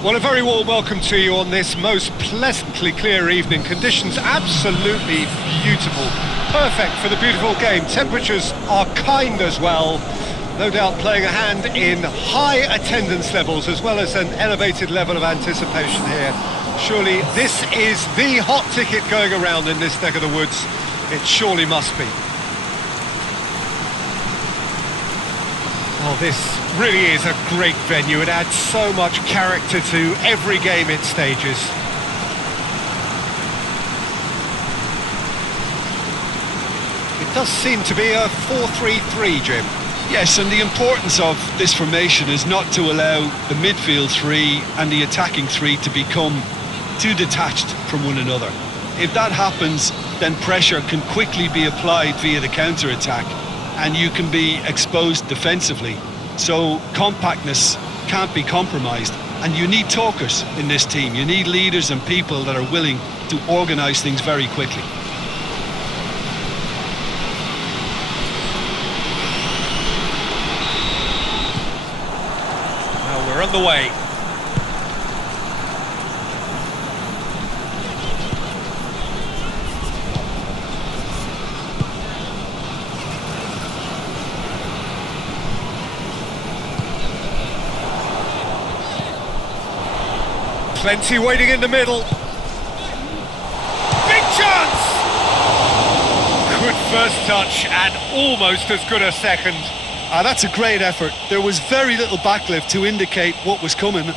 Well, a very warm welcome to you on this most pleasantly clear evening. Conditions absolutely beautiful. Perfect for the beautiful game. Temperatures are kind as well. No doubt playing a hand in high attendance levels as well as an elevated level of anticipation here. Surely this is the hot ticket going around in this neck of the woods. It surely must be. Oh, this really is a great venue. It adds so much character to every game it stages. It does seem to be a 4-3-3, Jim. Yes, and the importance of this formation is not to allow the midfield three and the attacking three to become too detached from one another. If that happens, then pressure can quickly be applied via the counter-attack, and you can be exposed defensively. So compactness can't be compromised, and you need talkers in this team. You need leaders and people that are willing to organise things very quickly. Well, we're on the way. Plenty waiting in the middle. Big chance! Good first touch and almost as good a second. That's a great effort. There was very little backlift to indicate what was coming.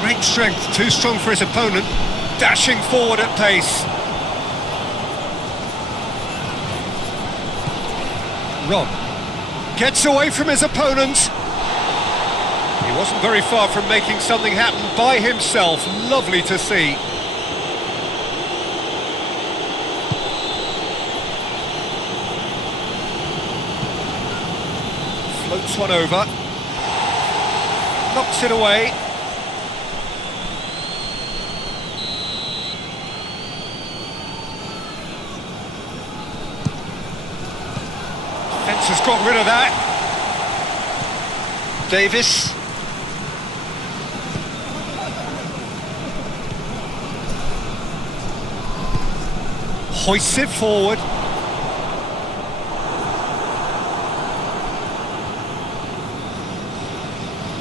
Great strength, too strong for his opponent, dashing forward at pace. Rob gets away from his opponent. He wasn't very far from making something happen by himself. Lovely to see. Floats one over. Knocks it away. Has got rid of that. Davis. Hoists it forward.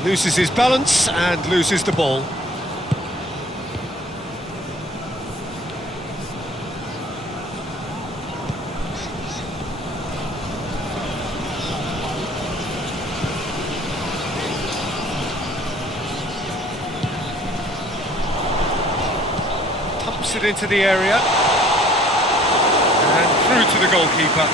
Loses his balance and loses the ball. It into the area and through to the goalkeeper.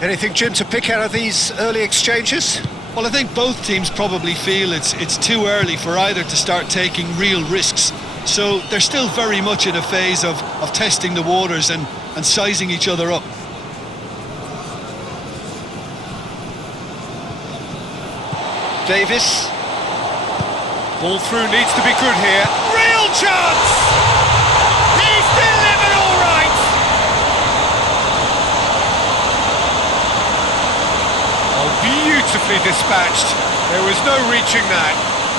Anything, Jim, to pick out of these early exchanges? Well, I think both teams probably feel it's too early for either to start taking real risks. So they're still very much in a phase of testing the waters and sizing each other up. Davis. Ball through needs to be good here. Real chance! He's delivered all right! Oh, beautifully dispatched. There was no reaching that.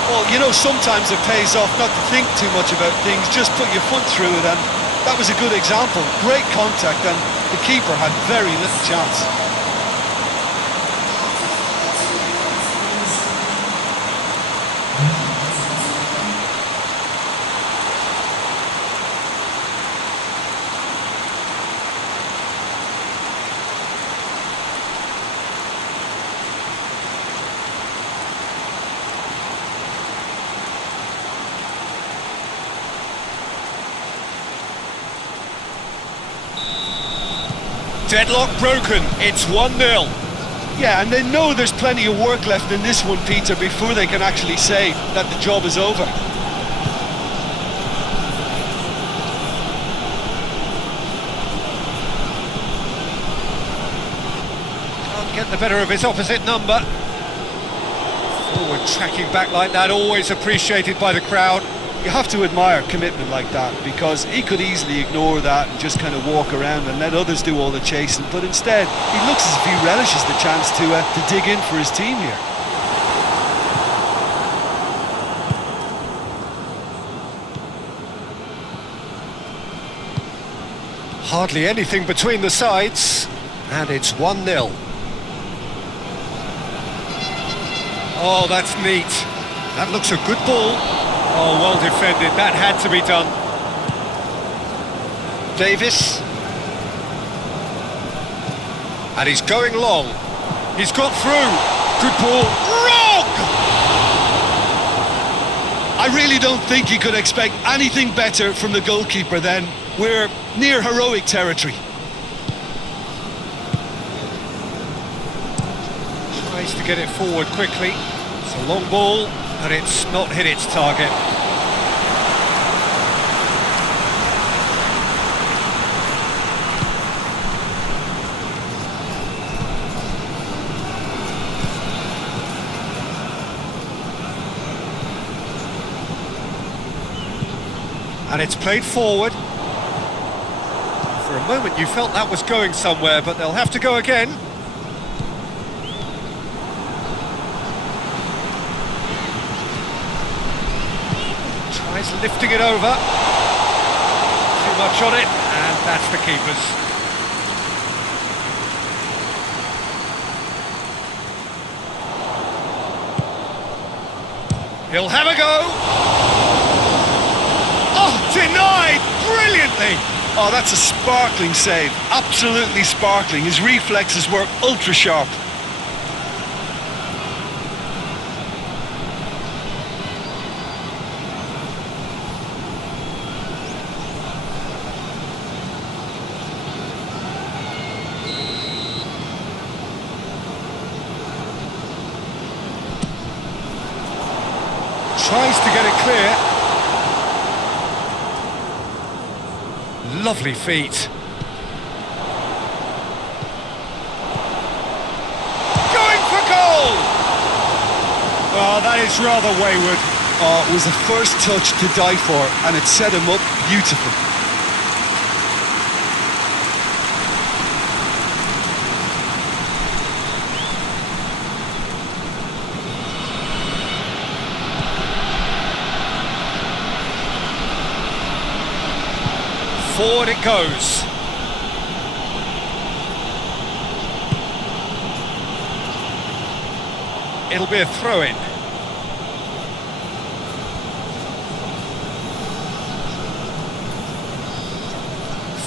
Well, you know, sometimes it pays off not to think too much about things, just put your foot through it, and that was a good example. Great contact, and the keeper had very little chance. Deadlock broken, it's 1-0. Yeah, and they know there's plenty of work left in this one, Peter, before they can actually say that the job is over. Can't get the better of his opposite number. Forward tracking back like that, always appreciated by the crowd. You have to admire commitment like that, because he could easily ignore that and just kind of walk around and let others do all the chasing, but instead he looks as if he relishes the chance to dig in for his team here. Hardly anything between the sides, and it's 1-0. Oh, that's neat. That looks a good ball. Oh, well defended. That had to be done. Davis. And he's going long. He's got through. Good ball. Wrong! I really don't think you could expect anything better from the goalkeeper then. We're near heroic territory. Tries to get it forward quickly. It's a long ball, but it's not hit its target. And it's played forward. For a moment you felt that was going somewhere, but they'll have to go again. Tries lifting it over. Too much on it, and that's the keeper's. He'll have a go. Oh, denied brilliantly. Oh, that's a sparkling save. Absolutely sparkling. His reflexes were ultra sharp. Tries to get it clear. Lovely feet. Going for goal! Oh, that is rather wayward. Oh, it was the first touch to die for, and it set him up beautifully. Forward it goes. It'll be a throw-in.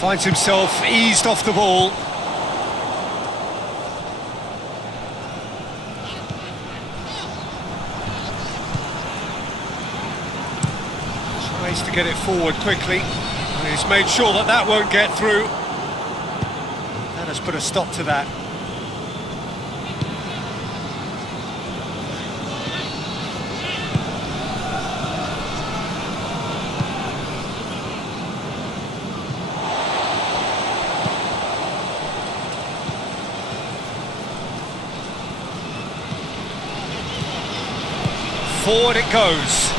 Finds himself eased off the ball. Tries to get it forward quickly. And he's made sure that that won't get through. That has put a stop to that. Forward it goes.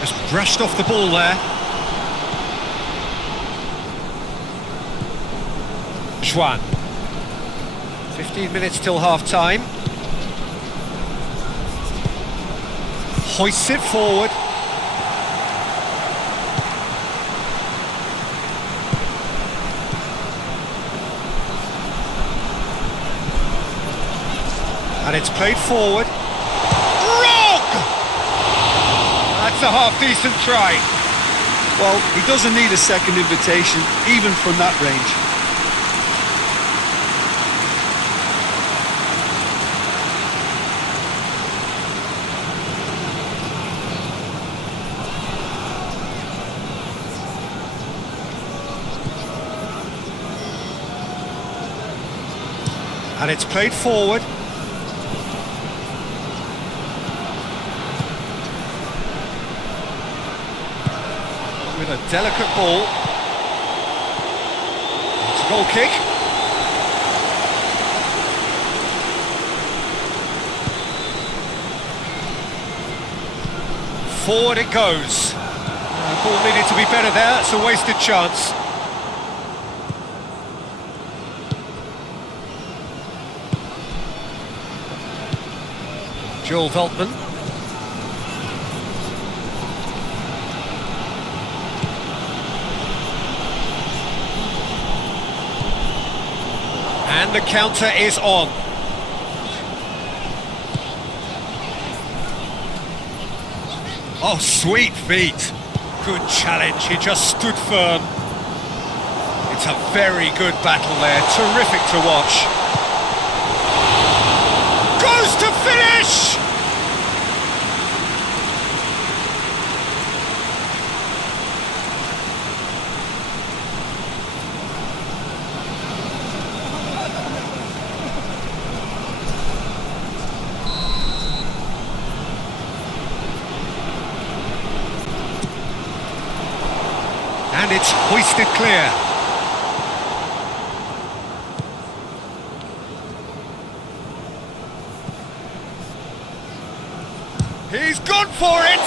Just brushed off the ball there. Juan. 15 minutes till half-time. Hoists it forward. And it's played forward. Wrong! That's a half-decent try. Well, he doesn't need a second invitation, even from that range. And it's played forward. With a delicate ball. It's a goal kick. Forward it goes. The ball needed to be better there, it's a wasted chance. Joel Veltman. And the counter is on. Oh, sweet feet. Good challenge, he just stood firm. It's a very good battle there, terrific to watch. Goes to finish! And it's hoisted clear. He's gone for it!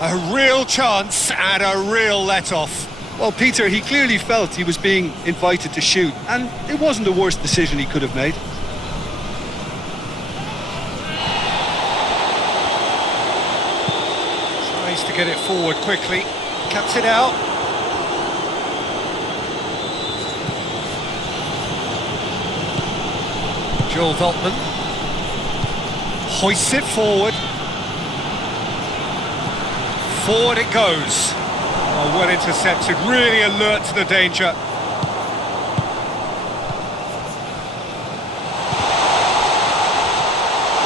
A real chance and a real let-off. Well, Peter, he clearly felt he was being invited to shoot, and it wasn't the worst decision he could have made. Tries to get it forward quickly. Cuts it out. Joel Veltman hoists it forward. Forward it goes. Oh, well intercepted, really alert to the danger.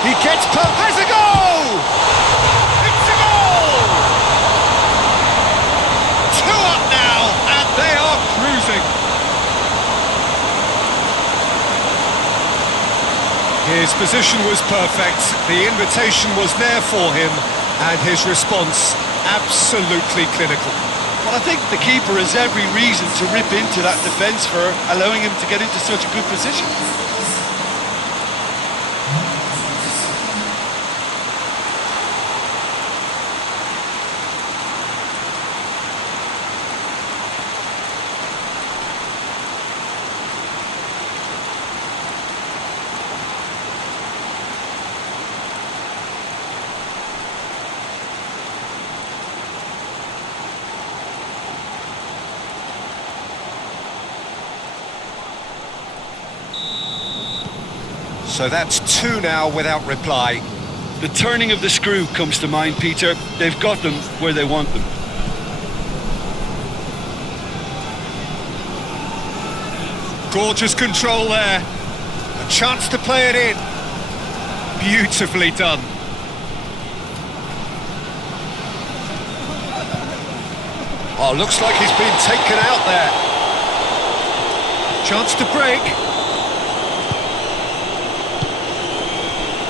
He gets has a goal! It's a goal! 2 up now, and they are cruising. His position was perfect, the invitation was there for him, and his response absolutely clinical. Well, I think the keeper has every reason to rip into that defence for allowing him to get into such a good position. So that's 2 now without reply. The turning of the screw comes to mind, Peter. They've got them where they want them. Gorgeous control there. A chance to play it in. Beautifully done. Oh, looks like he's been taken out there. Chance to break.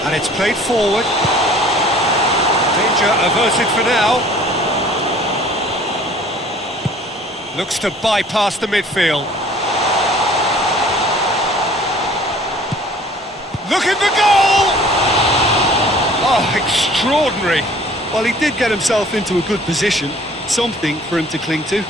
And it's played forward. Danger averted for now. Looks to bypass the midfield. Looking for goal! Oh, extraordinary. Well, he did get himself into a good position. Something for him to cling to.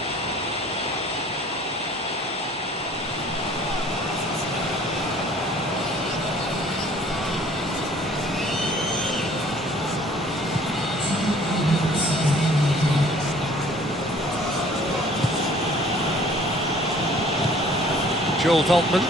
Joel Veltman.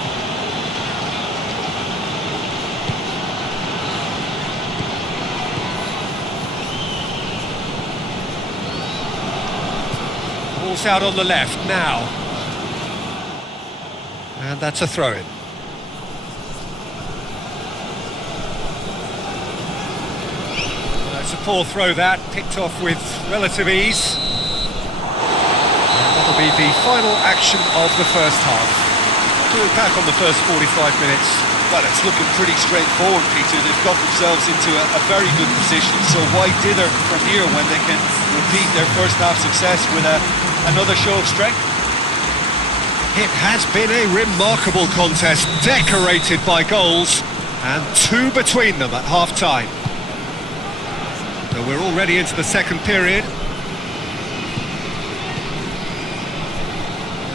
Ball's out on the left now. And that's a throw-in. That's a poor throw that, picked off with relative ease. And that'll be the final action of the first half. What do we pack on the first 45 minutes? Well, it's looking pretty straightforward, Peter. They've got themselves into a very good position, so why dither from here when they can repeat their first half success with another show of strength? It has been a remarkable contest, decorated by goals, and two between them at half-time. So we're already into the second period.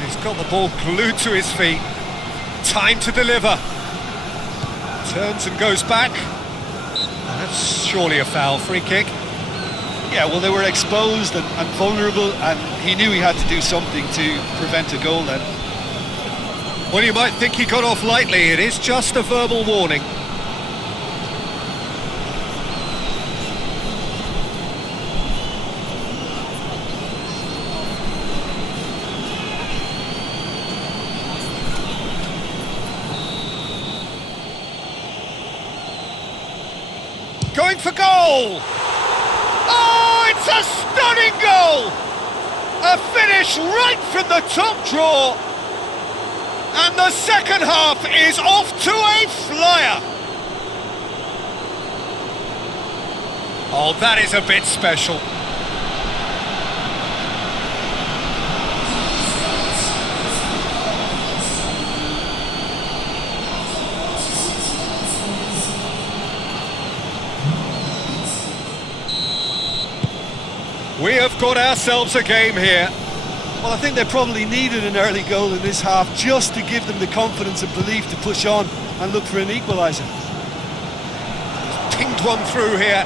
He's got the ball glued to his feet. Time to deliver. Turns and goes back. That's surely a foul. Free kick. Yeah, well, they were exposed and vulnerable, and he knew he had to do something to prevent a goal then. Well, you might think he got off lightly. It is just a verbal warning. Going for goal! Oh, it's a stunning goal! A finish right from the top draw! And the second half is off to a flyer! Oh, that is a bit special. We have got ourselves a game here. Well, I think they probably needed an early goal in this half just to give them the confidence and belief to push on and look for an equaliser. Pinged one through here.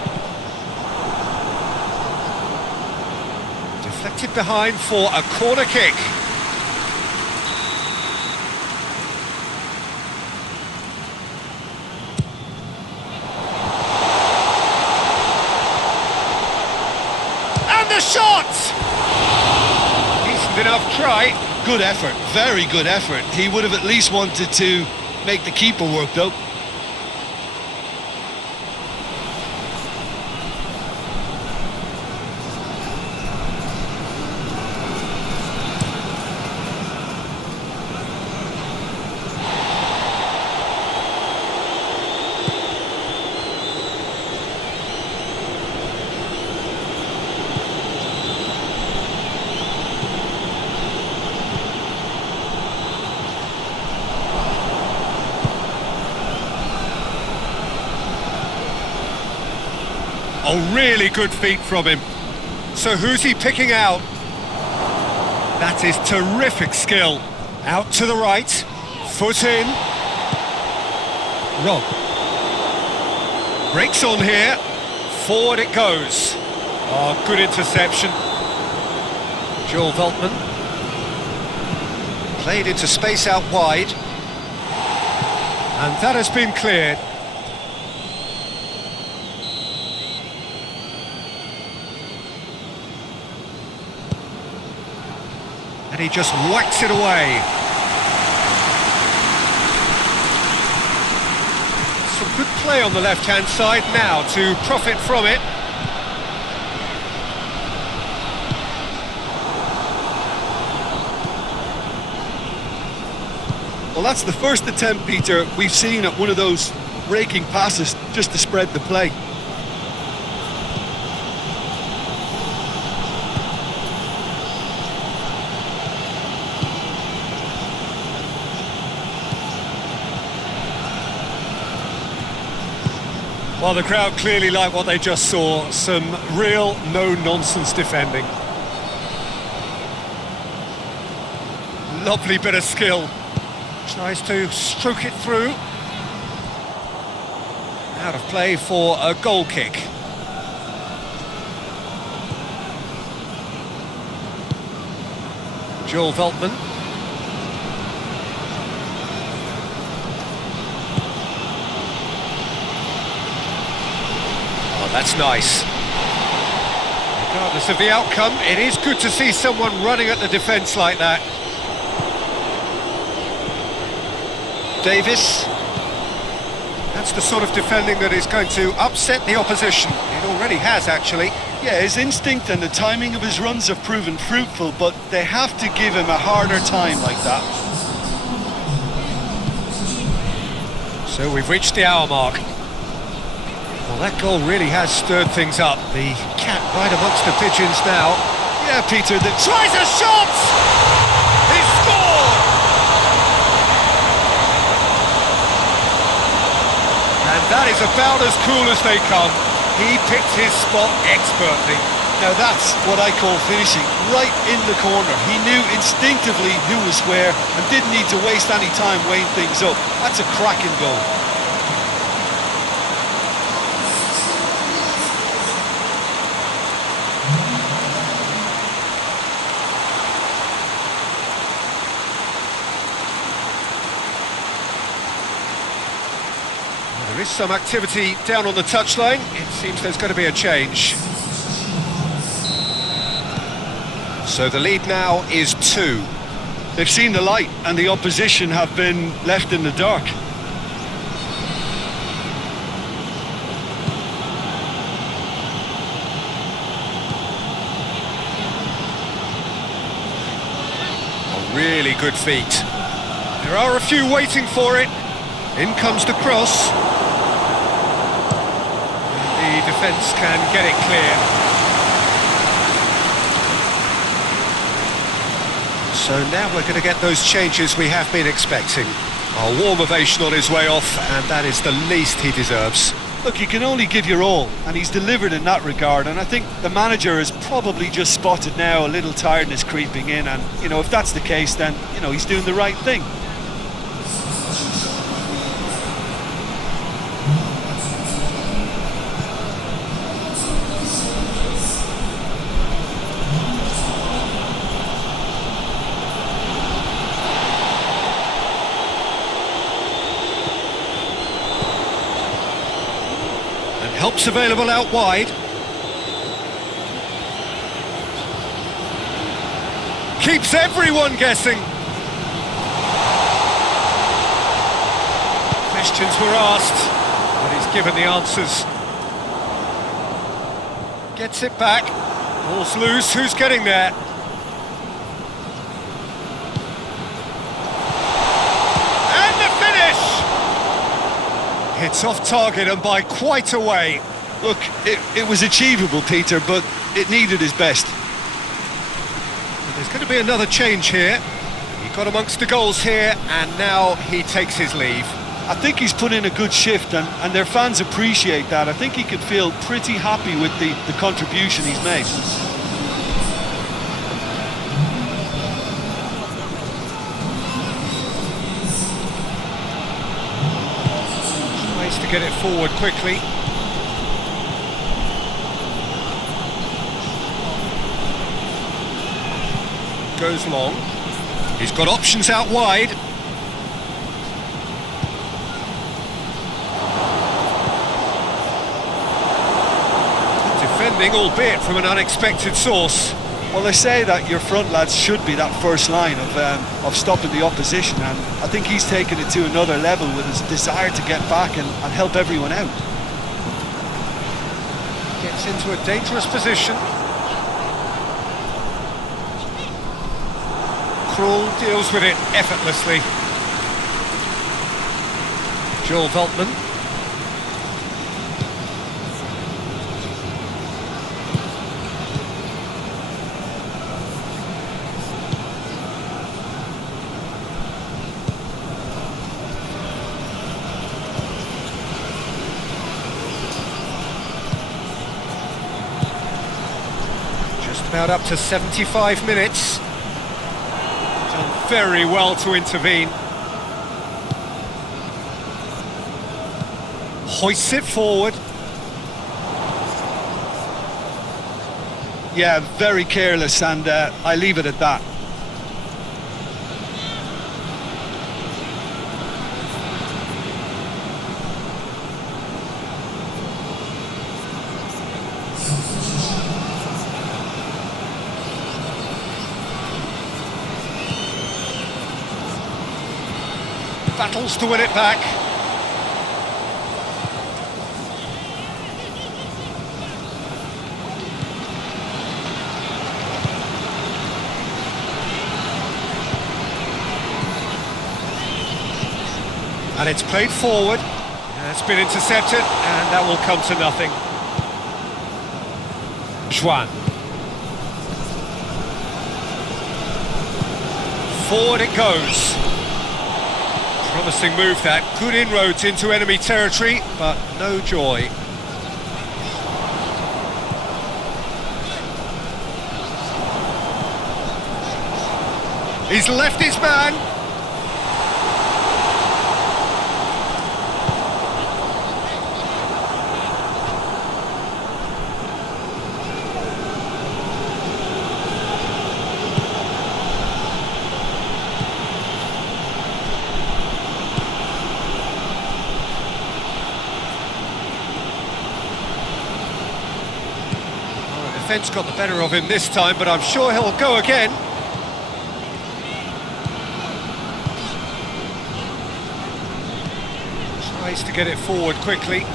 Deflected behind for a corner kick. And the shot! Decent enough try. Good effort, very good effort. He would have at least wanted to make the keeper work though. Oh, really good feet from him. So who's he picking out? That is terrific skill. Out to the right, foot in. Rob. Breaks on here, forward it goes. Oh, good interception. Joel Veltman. Played into space out wide. And that has been cleared. And he just whacks it away. Some good play on the left-hand side now to profit from it. Well, that's the first attempt, Peter, we've seen at one of those raking passes just to spread the play. Well, the crowd clearly like what they just saw. Some real no-nonsense defending. Lovely bit of skill. Tries to stroke it through. Out of play for a goal kick. Joel Veltman. Oh, that's nice. Regardless of the outcome, it is good to see someone running at the defence like that. Davis. That's the sort of defending that is going to upset the opposition. It already has, actually. Yeah, his instinct and the timing of his runs have proven fruitful, but they have to give him a harder time like that. So we've reached the hour mark. Well, that goal really has stirred things up. The cat right amongst the pigeons now. Yeah, Peter, Tries a shot! He scored! And that is about as cool as they come. He picked his spot expertly. now that's what I call finishing, right in the corner. He knew instinctively who was where and didn't need to waste any time weighing things up. That's a cracking goal. There is some activity down on the touchline. It seems there's going to be a change. So the lead now is 2. They've seen the light and the opposition have been left in the dark. A really good feat. There are a few waiting for it. In comes the cross. The defence can get it clear. So now we're going to get those changes we have been expecting. A warm ovation on his way off, and that is the least he deserves. Look, you can only give your all, and he's delivered in that regard, and I think the manager has probably just spotted now a little tiredness creeping in, and, you know, if that's the case, then, you know, he's doing the right thing. Help's available out wide. Keeps everyone guessing. Questions were asked, but he's given the answers. Gets it back. Ball's loose. Who's getting there? It's off target and by quite a way. Look, it was achievable, Peter, but it needed his best. There's going to be another change here. He got amongst the goals here, and now he takes his leave. I think he's put in a good shift, and their fans appreciate that. I think he could feel pretty happy with the contribution he's made. To get it forward quickly. Goes long. He's got options out wide. Defending, albeit from an unexpected source. Well, they say that your front lads should be that first line of stopping the opposition, and I think he's taken it to another level with his desire to get back and help everyone out. Gets into a dangerous position. Krul deals with it effortlessly. Joel Veltman. About up to 75 minutes. Done very well to intervene. Hoists it forward. Yeah, very careless, and I leave it at that. Battles to win it back. And it's played forward. It's been intercepted, and that will come to nothing. Juan. Forward it goes. Promising move that. Good inroads into enemy territory, but no joy. He's left his man. Defence got the better of him this time, but I'm sure he'll go again. Tries to get it forward quickly.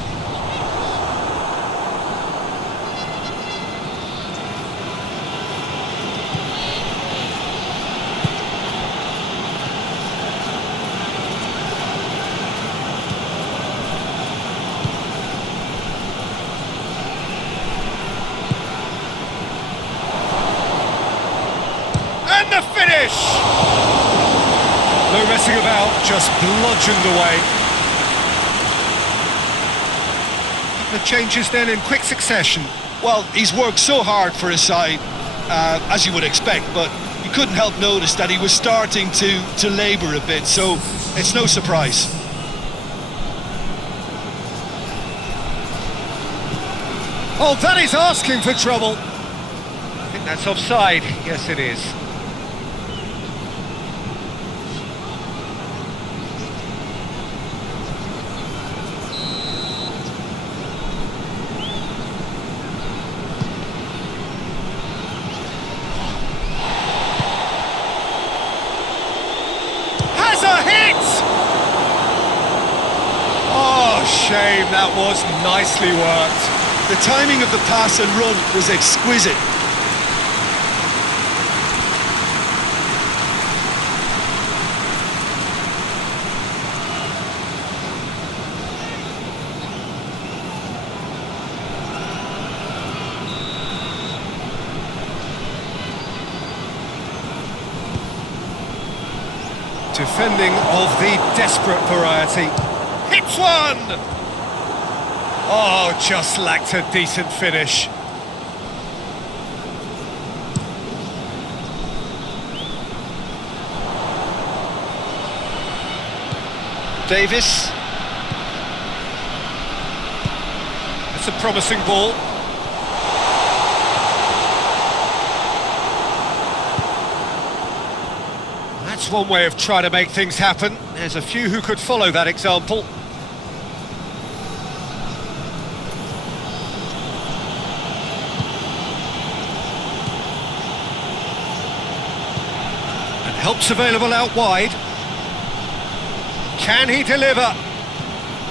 The finish! No messing about, just bludgeoned away. The changes then in quick succession. Well, he's worked so hard for his side, as you would expect, but you couldn't help notice that he was starting to labour a bit, so it's no surprise. Oh, that is asking for trouble. I think that's offside. Yes, it is. Shame, that was nicely worked. The timing of the pass and run was exquisite. Defending of the desperate variety. Hits one! Oh, just lacked a decent finish. Davis. That's a promising ball. That's one way of trying to make things happen. There's a few who could follow that example. Help's available out wide. Can he deliver?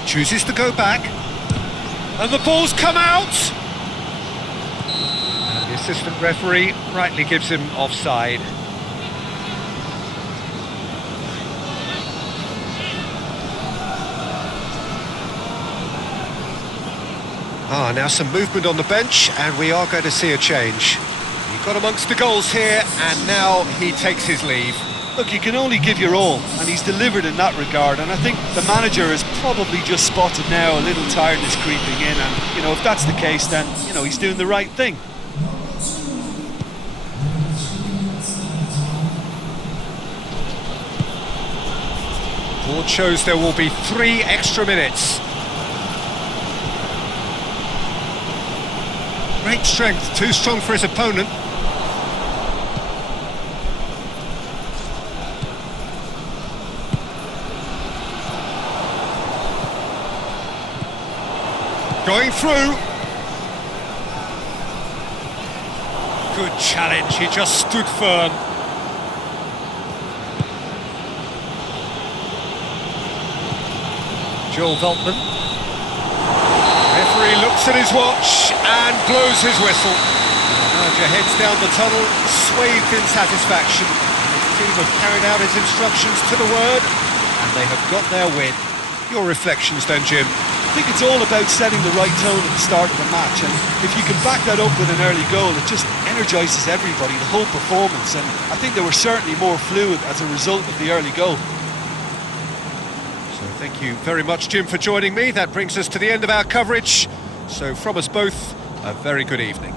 Chooses to go back. And the ball's come out! And the assistant referee rightly gives him offside. Now some movement on the bench, and we are going to see a change. He got amongst the goals here, and now he takes his leave. Look, you can only give your all, and he's delivered in that regard, and I think the manager has probably just spotted now a little tiredness creeping in, and, you know, if that's the case, then, you know, he's doing the right thing. Board shows there will be 3 extra minutes. Great strength, too strong for his opponent. Going through. Good challenge, he just stood firm. Joel Veltman. Referee looks at his watch and blows his whistle. Manager heads down the tunnel, swathed in satisfaction. His team have carried out his instructions to the word, and they have got their win. Your reflections then, Jim? I think it's all about setting the right tone at the start of the match, and if you can back that up with an early goal, it just energises everybody, the whole performance, and I think they were certainly more fluid as a result of the early goal. So thank you very much, Jim, for joining me. That brings us to the end of our coverage. So from us both, a very good evening.